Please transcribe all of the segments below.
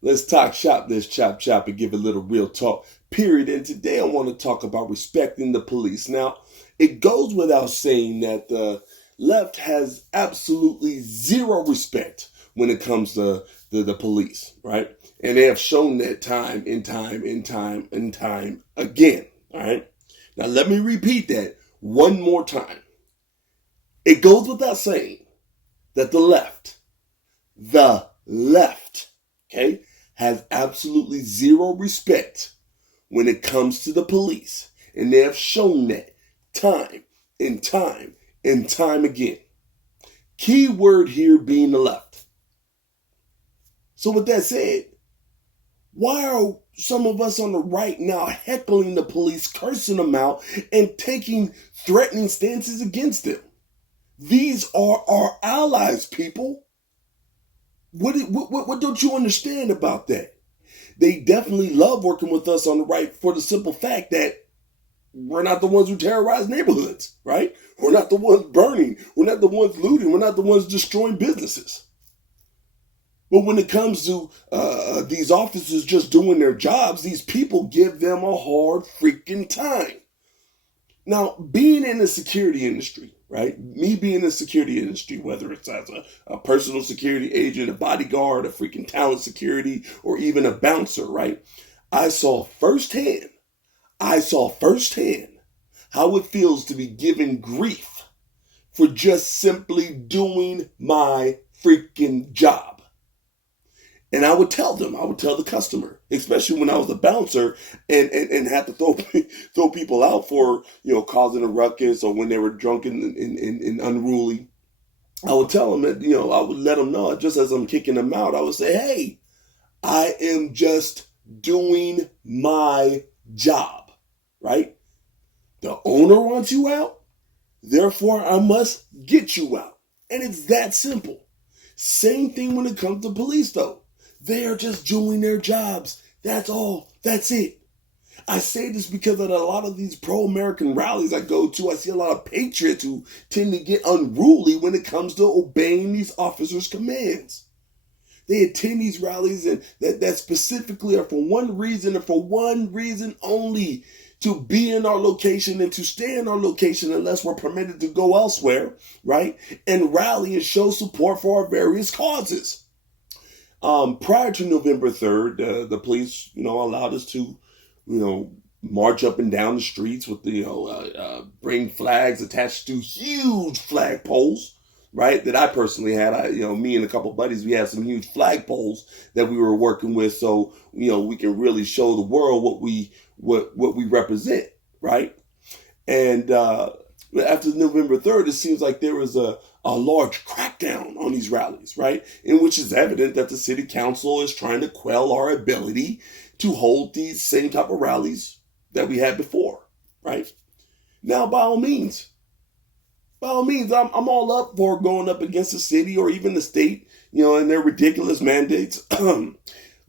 Let's talk shop, let's chop chop and give a little real talk, period. And today I want to talk about respecting the police. Now, it goes without saying that the left has absolutely zero respect when it comes to the police, right? And they have shown that time and time and time and time again, all right? Now, let me repeat that one more time. It goes without saying that the left, okay, has absolutely zero respect when it comes to the police. And they have shown that time and time and time again. Key word here being the left. So with that said, why are some of us on the right now heckling the police, cursing them out, and taking threatening stances against them? These are our allies, people. What don't you understand about that? They definitely love working with us on the right for the simple fact that we're not the ones who terrorize neighborhoods, right? We're not the ones burning. We're not the ones looting. We're not the ones destroying businesses. But when it comes to these officers just doing their jobs, these people give them a hard freaking time. Now, being in the security industry, right? Me being in the security industry, whether it's as a personal security agent, a bodyguard, a freaking talent security, or even a bouncer, right? I saw firsthand how it feels to be given grief for just simply doing my freaking job. And I would tell the customer, especially when I was a bouncer and had to throw people out for, causing a ruckus or when they were drunk and unruly. I would tell them that, I would let them know just as I'm kicking them out. I would say, hey, I am just doing my job, right? The owner wants you out, therefore I must get you out. And it's that simple. Same thing when it comes to police, though. They are just doing their jobs. That's all. That's it. I say this because at a lot of these pro-American rallies I go to, I see a lot of patriots who tend to get unruly when it comes to obeying these officers' commands. They attend these rallies and that specifically are for one reason and for one reason only, to be in our location and to stay in our location unless we're permitted to go elsewhere, right? And rally and show support for our various causes. Prior to November 3rd, the police, allowed us to, march up and down the streets with bring flags attached to huge flag poles, right? That I personally had. Me and a couple buddies, we had some huge flag poles that we were working with, so we can really show the world what we represent, right? And after November 3rd, it seems like there was a large crackdown on these rallies, right? In which is evident that the city council is trying to quell our ability to hold these same type of rallies that we had before, right? Now, by all means, I'm all up for going up against the city or even the state, and their ridiculous mandates,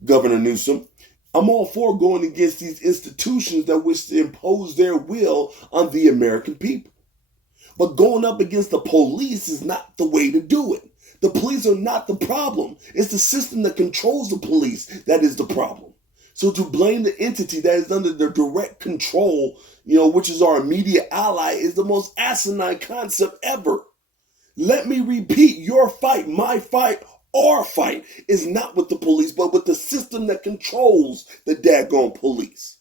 Governor Newsom. I'm all for going against these institutions that wish to impose their will on the American people. But going up against the police is not the way to do it. The police are not the problem. It's the system that controls the police that is the problem. So to blame the entity that is under their direct control, which is our immediate ally, is the most asinine concept ever. Let me repeat, your fight, my fight, our fight is not with the police, but with the system that controls the daggone police.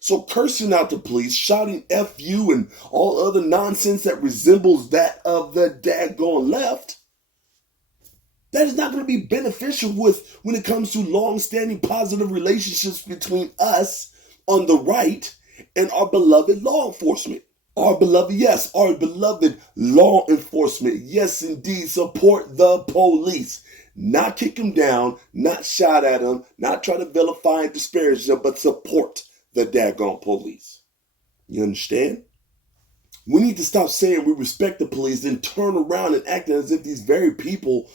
So cursing out the police, shouting F you and all other nonsense that resembles that of the daggone left, that is not going to be beneficial when it comes to long-standing positive relationships between us on the right and our beloved law enforcement. Our beloved law enforcement. Yes, indeed, support the police. Not kick them down, not shout at them, not try to vilify and disparage them, but support the daggone police. You understand? We need to stop saying we respect the police and turn around and acting as if these very people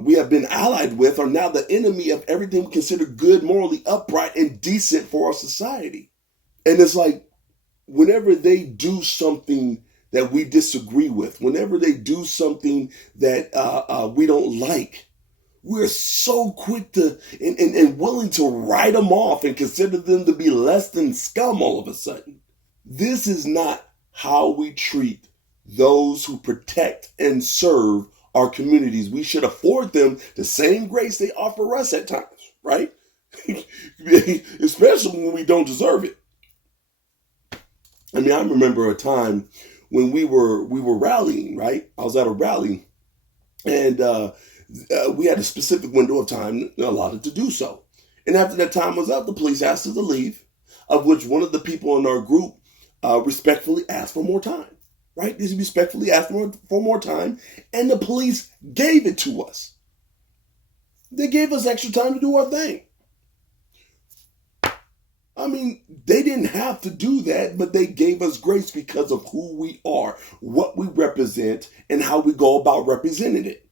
we have been allied with are now the enemy of everything we consider good, morally upright, and decent for our society. And it's like, whenever they do something that we disagree with, whenever they do something that we don't like, We're so quick to and willing to write them off and consider them to be less than scum all of a sudden. This is not how we treat those who protect and serve our communities. We should afford them the same grace they offer us at times, right? Especially when we don't deserve it. I mean, I remember a time when we were rallying, right? I was at a rally, and we had a specific window of time allotted to do so. And after that time was up, the police asked us to leave, of which one of the people in our group respectfully asked for more time, right? They respectfully asked for more time, and the police gave it to us. They gave us extra time to do our thing. I mean, they didn't have to do that, but they gave us grace because of who we are, what we represent, and how we go about representing it.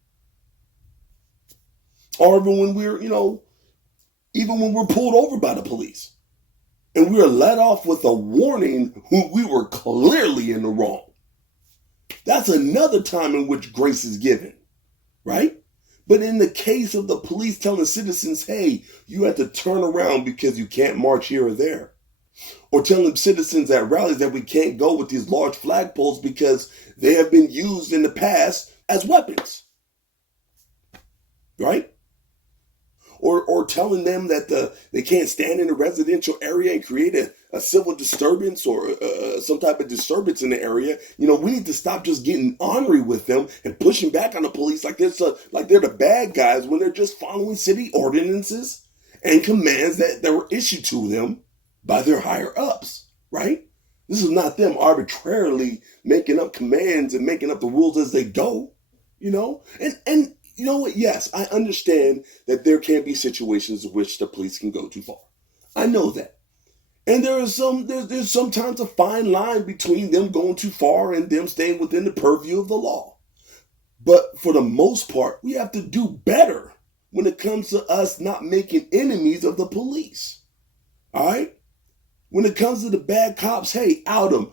Or even when we're pulled over by the police and we were let off with a warning when we were clearly in the wrong. That's another time in which grace is given, right? But in the case of the police telling citizens, hey, you have to turn around because you can't march here or there. Or telling citizens at rallies that we can't go with these large flagpoles because they have been used in the past as weapons. Right? Or telling them that they can't stand in a residential area and create a civil disturbance or some type of disturbance in the area. You know, we need to stop just getting ornery with them and pushing back on the police like they're the bad guys when they're just following city ordinances and commands that were issued to them by their higher ups, right? This is not them arbitrarily making up commands and making up the rules as they go, you know? And you know what? Yes, I understand that there can be situations in which the police can go too far. I know that. And there's sometimes a fine line between them going too far and them staying within the purview of the law. But for the most part, we have to do better when it comes to us not making enemies of the police. All right? When it comes to the bad cops, hey, out them,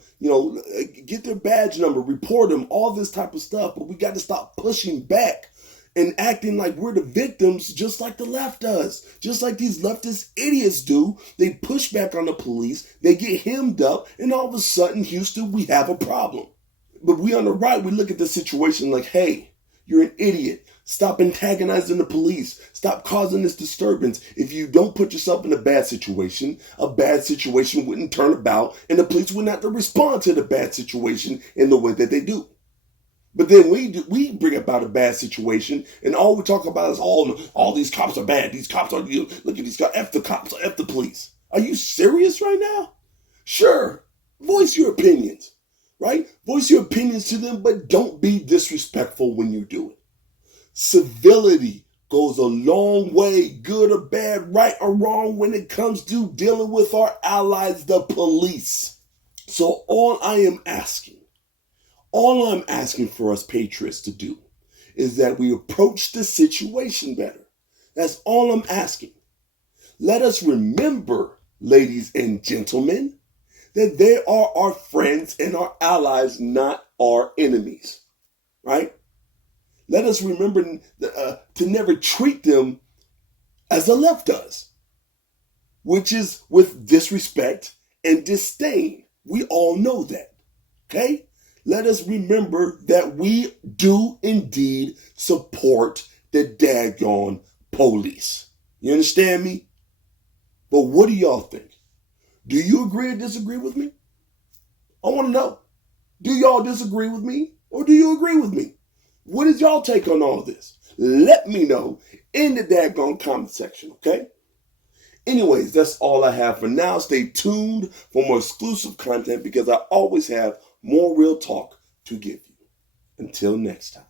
get their badge number, report them, all this type of stuff. But we got to stop pushing back and acting like we're the victims, just like the left does. Just like these leftist idiots do. They push back on the police, they get hemmed up, and all of a sudden, Houston, we have a problem. But we on the right, we look at the situation like, hey, you're an idiot. Stop antagonizing the police. Stop causing this disturbance. If you don't put yourself in a bad situation wouldn't turn about, and the police wouldn't have to respond to the bad situation in the way that they do. But then we bring about a bad situation, and all we talk about is all these cops are bad. These cops are, look at these cops, F the cops, F the police. Are you serious right now? Sure, voice your opinions, right? Voice your opinions to them, but don't be disrespectful when you do it. Civility goes a long way, good or bad, right or wrong, when it comes to dealing with our allies, the police. So all I'm asking for us patriots to do is that we approach the situation better. That's all I'm asking. Let us remember, ladies and gentlemen, that they are our friends and our allies, not our enemies, right? Let us remember to never treat them as the left does, which is with disrespect and disdain. We all know that, okay? Let us remember that we do indeed support the daggone police. You understand me? But what do y'all think? Do you agree or disagree with me? I want to know. Do y'all disagree with me or do you agree with me? What is y'all take on all this? Let me know in the daggone comment section, okay? Anyways, that's all I have for now. Stay tuned for more exclusive content because I always have more real talk to give you. Until next time.